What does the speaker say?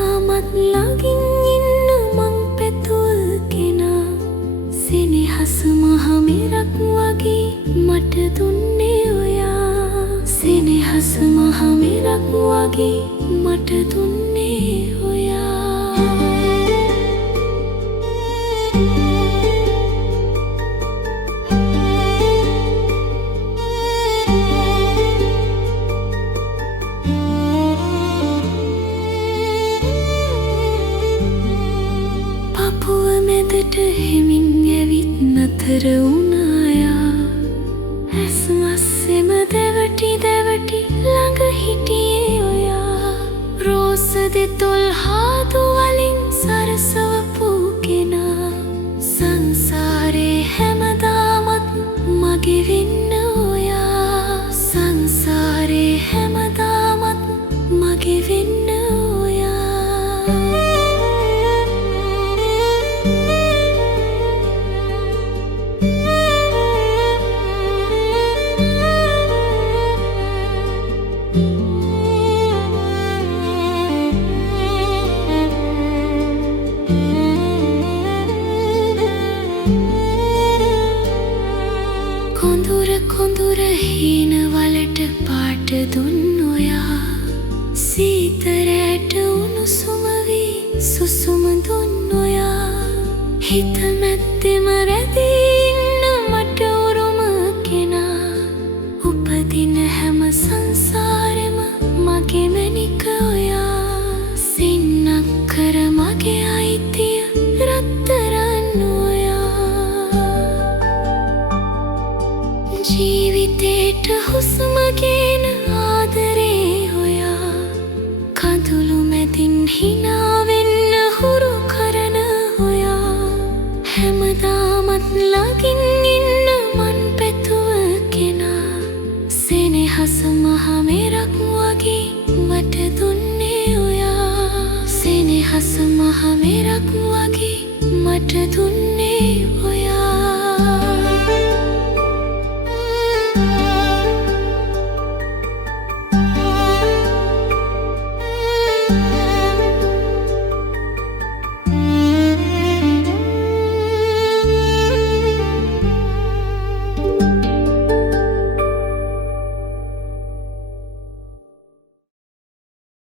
හැමදාමත් ළඟින් ඉන්න මං පැතුව කෙනා සෙනෙහස මහ මෙරක් වගේ මට දුන්නේ ඔයා සෙනෙහස මහ මෙරක් වගේ මට දුන්නේ ඔයා මැදට හෙමින් ඇවිත් නතර වුණායා ඇස් මස්සෙම දැවටි දැවටි ළඟ හිටියේ ඔයා රෝස දෙතොල් හාදු වලින් සරසවපු කෙනා සංසාරේ හැමදාමත් මගේ වෙන්න ඔයා සංසාරේ හැමදාමත් මගේ වෙන්න කොඳුර හීන වලට පාට දුන් ඔයා සීතරයට උණුසුම වී සුසුම දුන් ඔයා හිත මැද්දෙම රැඳී ඉන්න මට උරුම කෙනා උපදින හැම සංසාරෙම මගේ මැනික ඔයා සින්නක් කර මගේ අයිතිය රත්තරන් ජීවිතේට හුස්ම ගෙන ආදරේ හොයා කඳුළු මැදින් හිනා වෙන්න හුරු කරන හොයා හැමදාමත් ළඟින් ඉන්න මන් පැතුව කෙනා සෙනෙහස මහ මෙරක් වගේ මට දුන්නේ ඔයා සෙනෙහස මහ මෙරක් වගේ මට දුන්නේ